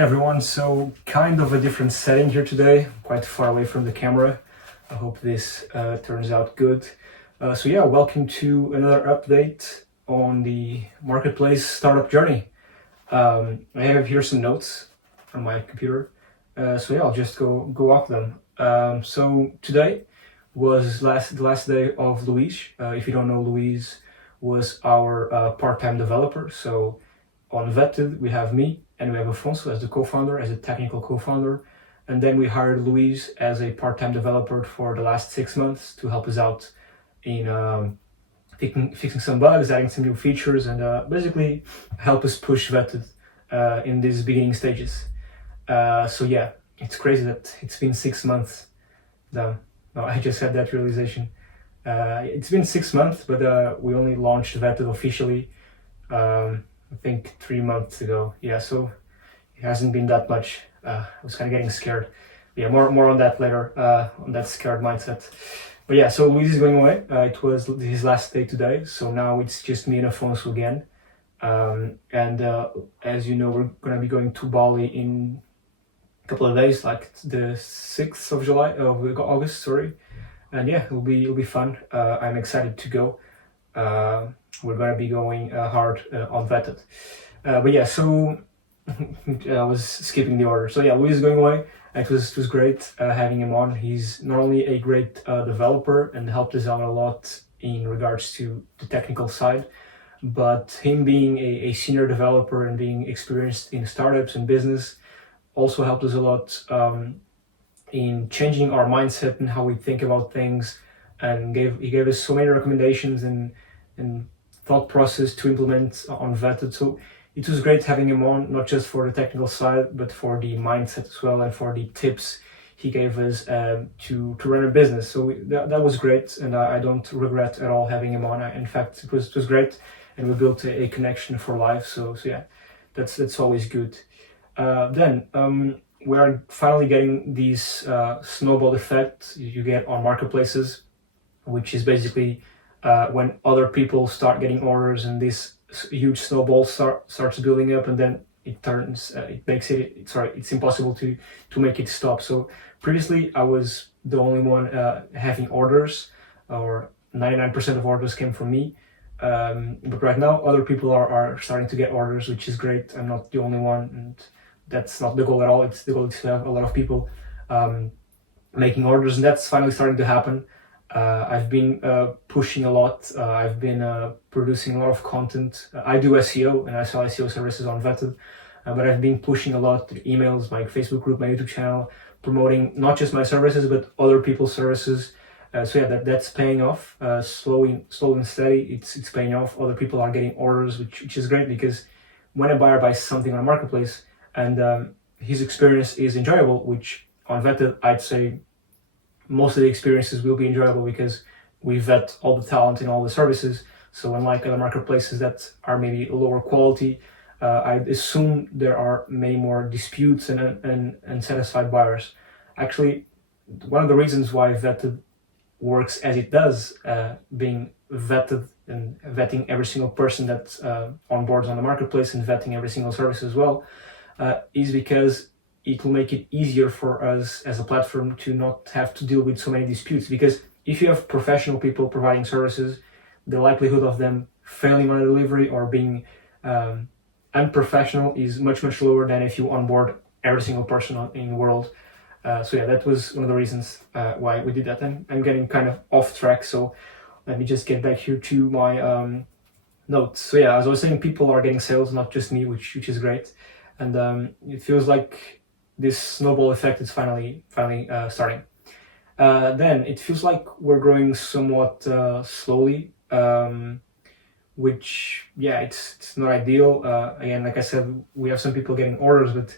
Hey everyone, so kind of a different setting here today, quite far away from the camera. I hope this turns out good. Welcome to another update on the marketplace startup journey. I have here some notes on my computer. I'll just go off them. So today was the last day of Luis. If you don't know, Luis was our part-time developer. So on Vettted, we have me and we have Afonso as the co-founder, as a technical co-founder. And then we hired Luis as a part-time developer for the last 6 months to help us out in fixing some bugs, adding some new features, and basically help us push Vettted in these beginning stages. It's crazy that it's been 6 months now. No, I just had that realization. It's been 6 months, but we only launched Vetted officially I think 3 months ago. Yeah, so it hasn't been that much. I was kind of getting scared. Yeah, more on that later, on that scared mindset. But yeah, so Luis is going away. It was his last day today, so now it's just me and Afonso again. As you know, we're gonna be going to Bali in a couple of days, like the 6th of August, sorry. And yeah, it'll be fun. I'm excited to go. We're gonna be going hard on Vetted. I was skipping the order. So yeah, Luis is going away. It was great having him on. He's not only a great developer and helped us out a lot in regards to the technical side, but him being a senior developer and being experienced in startups and business also helped us a lot in changing our mindset and how we think about things, and he gave us so many recommendations and thought process to implement on Vetted. So it was great having him on, not just for the technical side, but for the mindset as well, and for the tips he gave us to run a business. So that was great, and I don't regret at all having him on. In fact, it was great, and we built a connection for life. So yeah, that's always good. Then we are finally getting these snowball effect you get on marketplaces, which is basically when other people start getting orders and this huge snowball starts building up, and then it's impossible to make it stop. So previously I was the only one having orders, or 99% of orders came from me. But right now other people are starting to get orders, which is great. I'm not the only one, and that's not the goal at all. It's the goal to have a lot of people making orders, and that's finally starting to happen. I've been pushing a lot. I've been producing a lot of content. I do SEO, and I sell SEO services on Vetted, but I've been pushing a lot through emails, my Facebook group, my YouTube channel, promoting not just my services but other people's services. That's paying off. Slow and steady, it's paying off. Other people are getting orders, which is great, because when a buyer buys something on a marketplace and his experience is enjoyable, which on Vetted I'd say most of the experiences will be enjoyable because we vet all the talent in all the services. So unlike other marketplaces that are maybe lower quality, I assume there are many more disputes and unsatisfied buyers. Actually, one of the reasons why Vetted works as it does, being vetted and vetting every single person that's onboards on the marketplace and vetting every single service as well, is because it will make it easier for us as a platform to not have to deal with so many disputes. Because if you have professional people providing services, the likelihood of them failing on a delivery or being unprofessional is much lower than if you onboard every single person in the world. That was one of the reasons why we did that. And I'm getting kind of off track, so let me just get back here to my notes. So yeah, as I was saying, people are getting sales, not just me, which is great. And it feels like this snowball effect is finally starting. Then it feels like we're growing somewhat slowly, which it's not ideal. Again, like I said, we have some people getting orders, but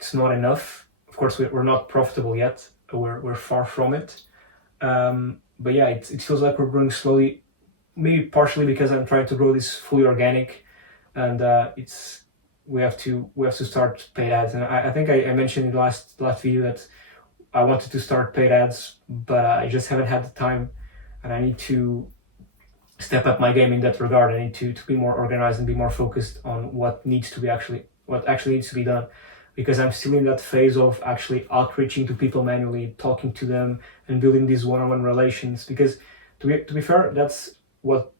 it's not enough. Of course, we're not profitable yet. We're far from it. It feels like we're growing slowly, maybe partially because I'm trying to grow this fully organic, and we have to start paid ads. And I think I mentioned in the last video that I wanted to start paid ads, but I just haven't had the time, and I need to step up my game in that regard. I need to be more organized and be more focused on what actually needs to be done. because I'm still in that phase of actually outreaching to people manually, talking to them, and building these one-on-one relations. Because to be fair, that's what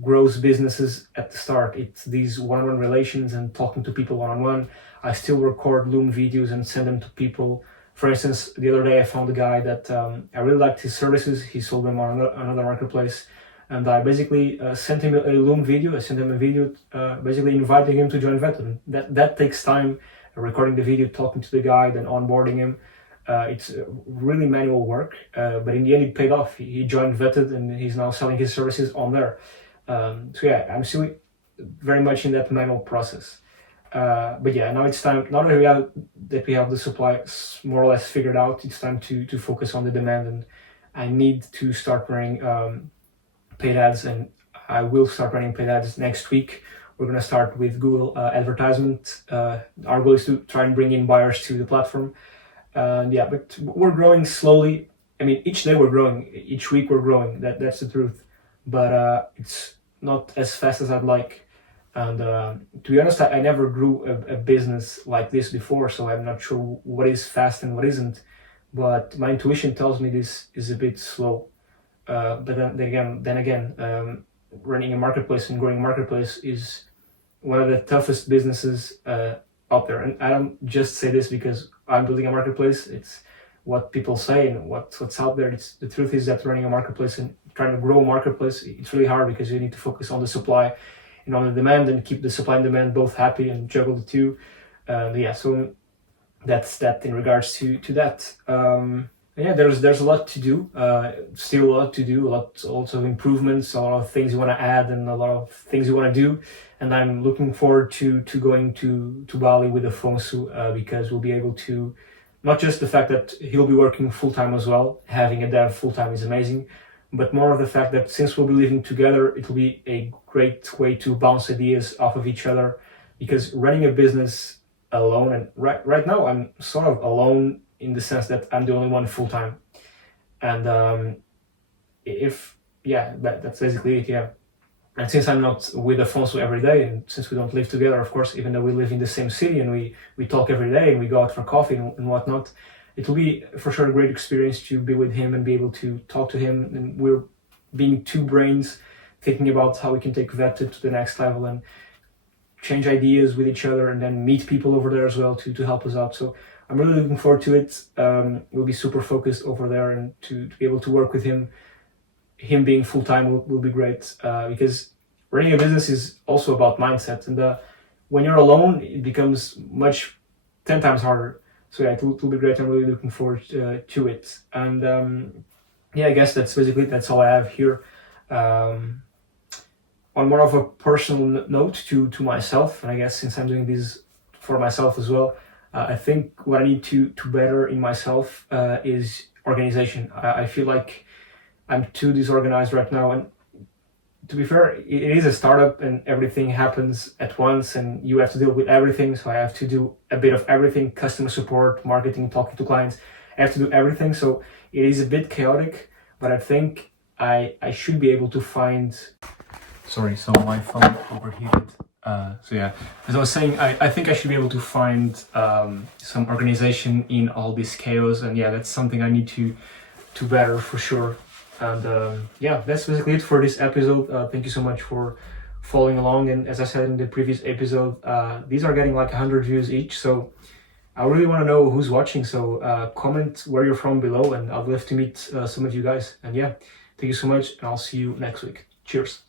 grows businesses at the start. It's these one-on-one relations and talking to people one-on-one. I still record Loom videos and send them to people. For instance, the other day I found a guy that I really liked his services. He sold them on another marketplace, and I basically sent him a Loom video. I sent him a video basically inviting him to join Vettted. That takes time, recording the video, talking to the guy, then onboarding him. It's really manual work, but in the end it paid off. He joined Vetted and he's now selling his services on there. So yeah, I'm still very much in that manual process. But yeah, now it's time. Now that we have the supply more or less figured out, it's time to focus on the demand, and I need to start running paid ads, and I will start running paid ads next week. We're gonna start with Google advertisement. Our goal is to try and bring in buyers to the platform. Yeah, but we're growing slowly. I mean, each day we're growing, each week we're growing. That's the truth. But it's not as fast as I'd like. And to be honest, I never grew a business like this before, so I'm not sure what is fast and what isn't. But my intuition tells me this is a bit slow. But then again, running a marketplace and growing a marketplace is one of the toughest businesses out there. And I don't just say this because I'm building a marketplace. It's what people say and what's out there. The truth is that running a marketplace and trying to grow a marketplace, it's really hard because you need to focus on the supply and on the demand and keep the supply and demand both happy and juggle the two. Yeah, so that's that in regards to that. Yeah, there's a lot to do, still a lot to do, a lot also of improvements, a lot of things you want to add and a lot of things you want to do. And I'm looking forward to going to Bali with Afonso, because we'll be able to, not just the fact that he'll be working full-time as well, having a dev full-time is amazing, but more of the fact that since we'll be living together, it will be a great way to bounce ideas off of each other, because running a business alone, and right now I'm sort of alone in the sense that I'm the only one full-time. And that's basically it, yeah. And since I'm not with Afonso every day, and since we don't live together, of course, even though we live in the same city and we talk every day and we go out for coffee and whatnot, it will be for sure a great experience to be with him and be able to talk to him. And we're being two brains thinking about how we can take Vettted to the next level and change ideas with each other, and then meet people over there as well to help us out. So I'm really looking forward to it. We'll be super focused over there, and to be able to work with him being full-time will be great, because running a business is also about mindset, and when you're alone it becomes 10 times harder. So yeah, it will be great. I'm really looking forward to it. And yeah, I guess that's basically that's all I have here. On more of a personal note to myself, and I guess since I'm doing this for myself as well, I think what I need to better in myself is organization. I feel like I'm too disorganized right now, and to be fair, it is a startup and everything happens at once and you have to deal with everything. So I have to do a bit of everything: customer support, marketing, talking to clients. I have to do everything. So it is a bit chaotic, but I think I should be able to find... Sorry, so my phone overheated. So yeah, as I was saying, I think I should be able to find some organization in all this chaos. And yeah, that's something I need to better for sure. And yeah, that's basically it for this episode. Thank you so much for following along. And as I said in the previous episode, these are getting like 100 views each. So I really want to know who's watching. So comment where you're from below, and I'd love to meet some of you guys. And yeah, thank you so much, and I'll see you next week. Cheers.